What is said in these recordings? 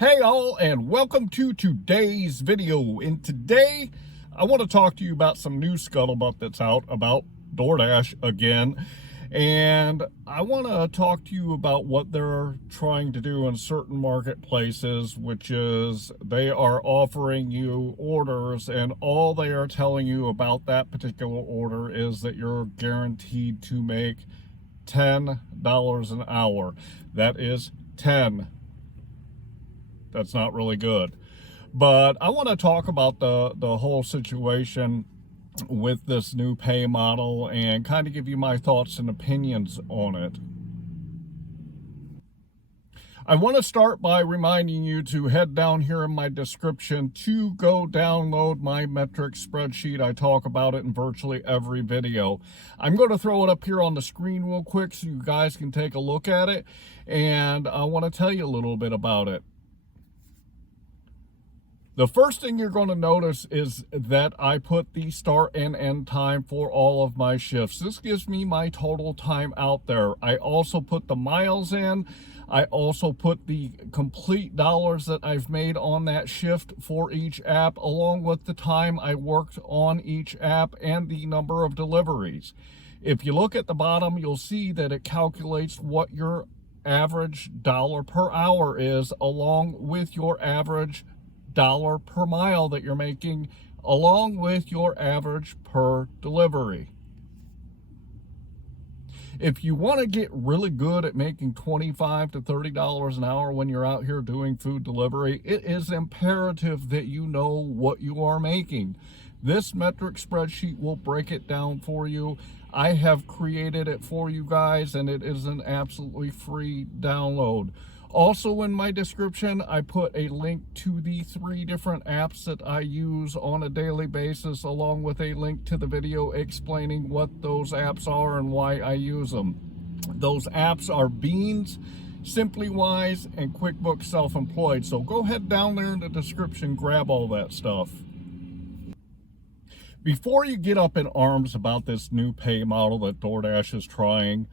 Hey all, and welcome to today's video. And today I want to talk to you about some new scuttlebutt that's out about DoorDash again. And I want to talk to you about what they're trying to do in certain marketplaces, which is they are offering you orders, and all they are telling you about that particular order is that you're guaranteed to make $10 an hour. That is 10. That's not really good. But I want to talk about the whole situation with this new pay model and kind of give you my thoughts and opinions on it. I want to start by reminding you to head down here in my description to go download my metric spreadsheet. I talk about it in virtually every video. I'm going to throw it up here on the screen real quick so you guys can take a look at it. And I want to tell you a little bit about it. The first thing you're going to notice is that I put the start and end time for all of my shifts. This gives me my total time out there. I also put the miles in. I also put the complete dollars that I've made on that shift for each app, along with the time I worked on each app and the number of deliveries. If you look at the bottom, you'll see that it calculates what your average dollar per hour is, along with your average dollar per mile that you're making, along with your average per delivery. If you want to get really good at making $25 to $30 an hour when you're out here doing food delivery, it is imperative that you know what you are making. This metric spreadsheet will break it down for you. I have created it for you guys, and it is an absolutely free download. Also in my description, I put a link to the 3 different apps that I use on a daily basis, along with a link to the video explaining what those apps are and why I use them. Those apps are Beans, SimplyWise, and QuickBooks Self-Employed. So go ahead down there in the description, grab all that stuff. Before you get up in arms about this new pay model that DoorDash is trying,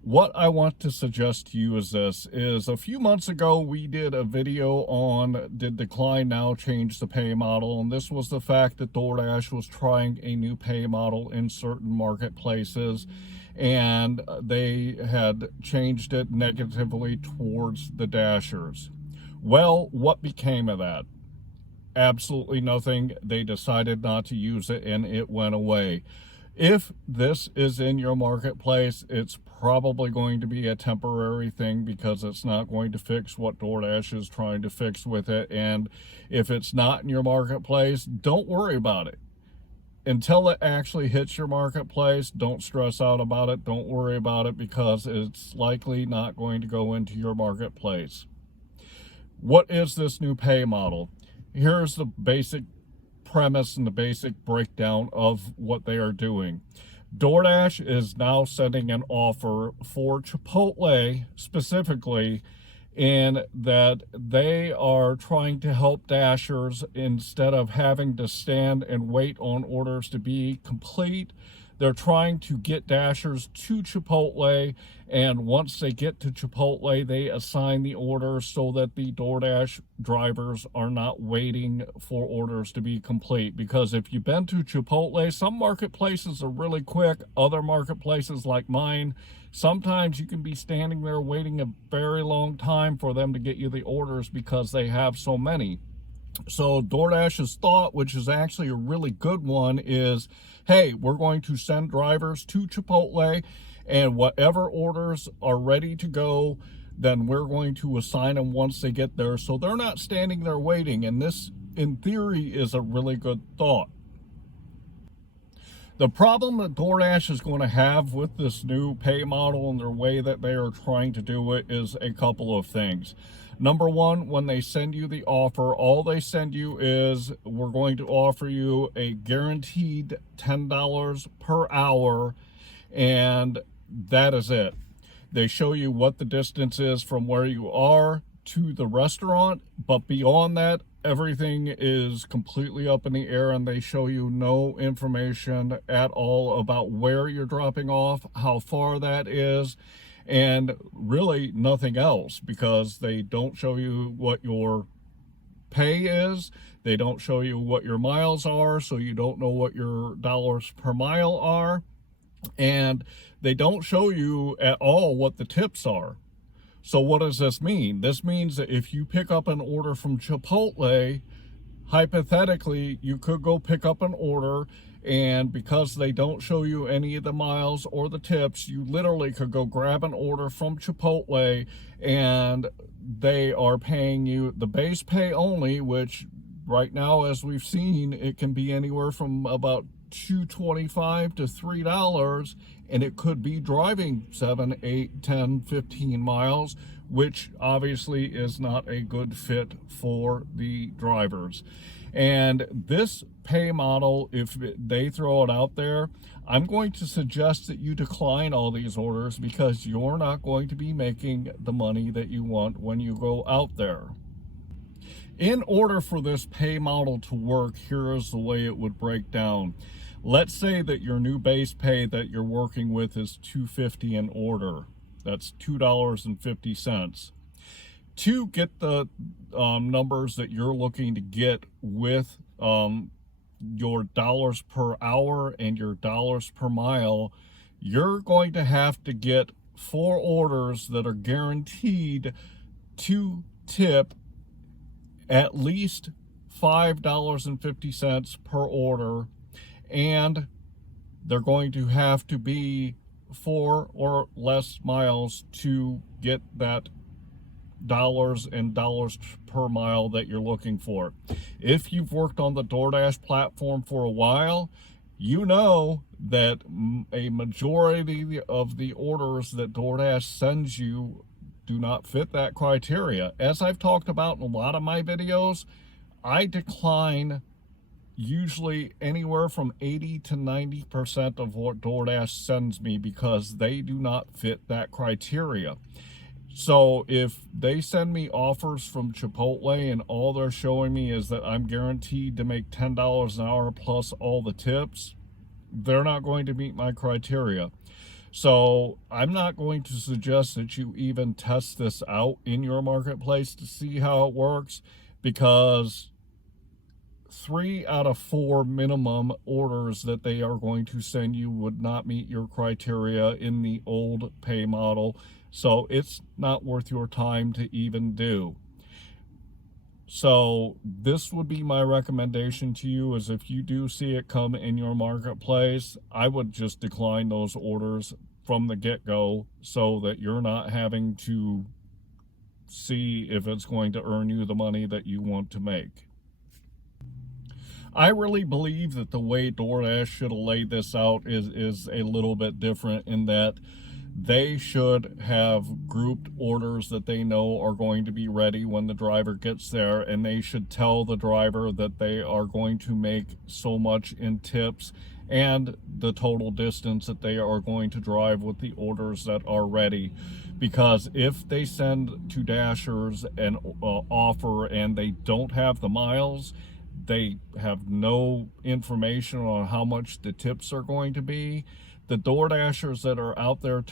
what I want to suggest to you is this, is a few months ago we did a video on did Decline Now change the pay model, and this was the fact that DoorDash was trying a new pay model in certain marketplaces, and they had changed it negatively towards the Dashers. Well, what became of that? Absolutely nothing. They decided not to use it, and it went away. If this is in your marketplace, it's probably going to be a temporary thing, because it's not going to fix what DoorDash is trying to fix with it. And if it's not in your marketplace, don't worry about it. Until it actually hits your marketplace, don't stress out about it. Don't worry about it, because it's likely not going to go into your marketplace. What is this new pay model? Here's the basic premise and the basic breakdown of what they are doing. DoorDash is now sending an offer for Chipotle specifically, in that they are trying to help Dashers. Instead of having to stand and wait on orders to be complete, they're trying to get Dashers to Chipotle, and once they get to Chipotle, they assign the order so that the DoorDash drivers are not waiting for orders to be complete. Because if you've been to Chipotle, some marketplaces are really quick. Other marketplaces like mine, sometimes you can be standing there waiting a very long time for them to get you the orders because they have so many. So DoorDash's thought, which is actually a really good one, is, hey, we're going to send drivers to Chipotle, and whatever orders are ready to go, then we're going to assign them once they get there, so they're not standing there waiting. And this, in theory, is a really good thought. The problem that DoorDash is going to have with this new pay model and their way that they are trying to do it is a couple of things. Number one, when they send you the offer, all they send you is, we're going to offer you a guaranteed $10 per hour, and that is it. They show you what the distance is from where you are to the restaurant, but beyond that, everything is completely up in the air, and they show you no information at all about where you're dropping off, how far that is, and really nothing else, because they don't show you what your pay is. They don't show you what your miles are, so you don't know what your dollars per mile are. And they don't show you at all what the tips are. So what does this mean? This means that if you pick up an order from Chipotle, hypothetically, you could go pick up an order, and because they don't show you any of the miles or the tips, you literally could go grab an order from Chipotle, and they are paying you the base pay only, which right now, as we've seen, it can be anywhere from about $2.25 to $3, and it could be driving 7, 8, 10, 15 miles, which obviously is not a good fit for the drivers. And this pay model, if they throw it out there, I'm going to suggest that you decline all these orders, because you're not going to be making the money that you want when you go out there. In order for this pay model to work, here is the way it would break down. Let's say that your new base pay that you're working with is $2.50 an order. That's $2.50. To get the numbers that you're looking to get with your dollars per hour and your dollars per mile, you're going to have to get 4 orders that are guaranteed to tip at least $5.50 per order, and they're going to have to be 4 or less miles to get that dollars and dollars per mile that you're looking for. If you've worked on the DoorDash platform for a while, you know that a majority of the orders that DoorDash sends you do not fit that criteria. As I've talked about in a lot of my videos, I decline usually anywhere from 80 to 90% of what DoorDash sends me, because they do not fit that criteria. So if they send me offers from Chipotle and all they're showing me is that I'm guaranteed to make $10 an hour plus all the tips, they're not going to meet my criteria. So I'm not going to suggest that you even test this out in your marketplace to see how it works, because 3 out of 4 minimum orders that they are going to send you would not meet your criteria in the old pay model. So it's not worth your time to even do. So this would be my recommendation to you, is if you do see it come in your marketplace, I would just decline those orders from the get-go, so that you're not having to see if it's going to earn you the money that you want to make. I really believe that the way DoorDash should have laid this out is a little bit different, in that they should have grouped orders that they know are going to be ready when the driver gets there, and they should tell the driver that they are going to make so much in tips and the total distance that they are going to drive with the orders that are ready. Because if they send to Dashers an offer and they don't have the miles, they have no information on how much the tips are going to be, the DoorDashers that are out there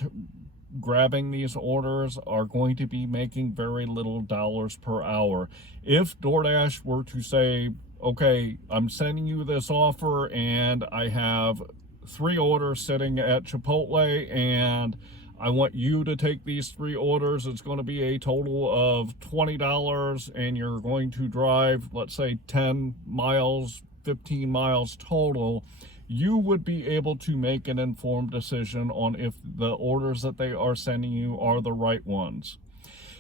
grabbing these orders are going to be making very little dollars per hour. If DoorDash were to say, okay, I'm sending you this offer and I have 3 orders sitting at Chipotle and I want you to take these 3 orders, it's going to be a total of $20 and you're going to drive, let's say 10 miles, 15 miles total, you would be able to make an informed decision on if the orders that they are sending you are the right ones.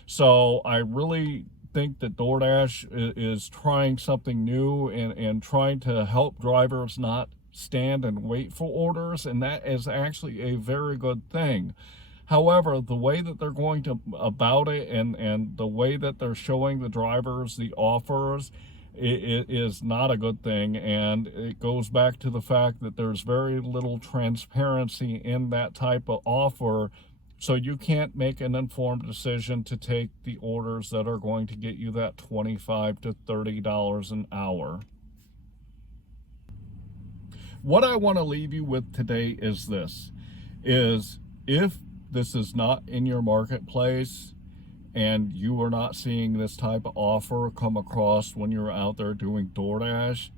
So I really think that DoorDash is trying something new and trying to help drivers not stand and wait for orders, and that is actually a very good thing. However, the way that they're going to about it and the way that they're showing the drivers the offers, it is not a good thing, and it goes back to the fact that there's very little transparency in that type of offer, so you can't make an informed decision to take the orders that are going to get you that $25 to $30 an hour. What I want to leave you with today is this, is if this is not in your marketplace and you are not seeing this type of offer come across when you're out there doing DoorDash,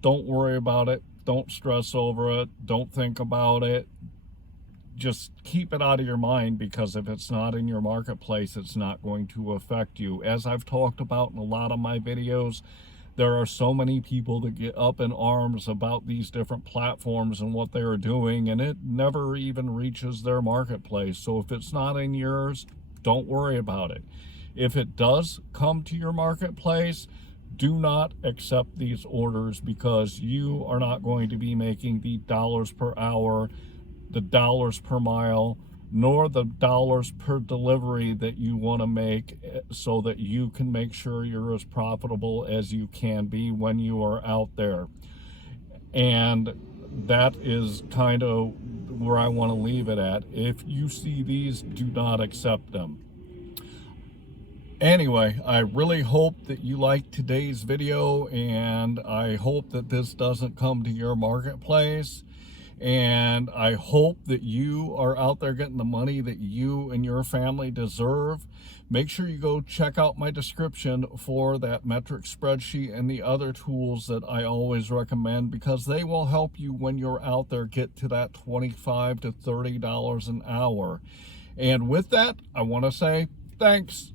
don't worry about it. Don't stress over it. Don't think about it. Just keep it out of your mind, because if it's not in your marketplace, it's not going to affect you. As I've talked about in a lot of my videos, there are so many people that get up in arms about these different platforms and what they're doing, and it never even reaches their marketplace. So if it's not in yours, don't worry about it. If it does come to your marketplace, do not accept these orders, because you are not going to be making the dollars per hour, the dollars per mile, nor the dollars per delivery that you want to make, so that you can make sure you're as profitable as you can be when you are out there. And that is kind of where I want to leave it at. If you see these, do not accept them. Anyway, I really hope that you liked today's video, and I hope that this doesn't come to your marketplace. And I hope that you are out there getting the money that you and your family deserve. Make sure you go check out my description for that metric spreadsheet and the other tools that I always recommend, because they will help you when you're out there get to that $25 to $30 an hour. And with that, I want to say thanks.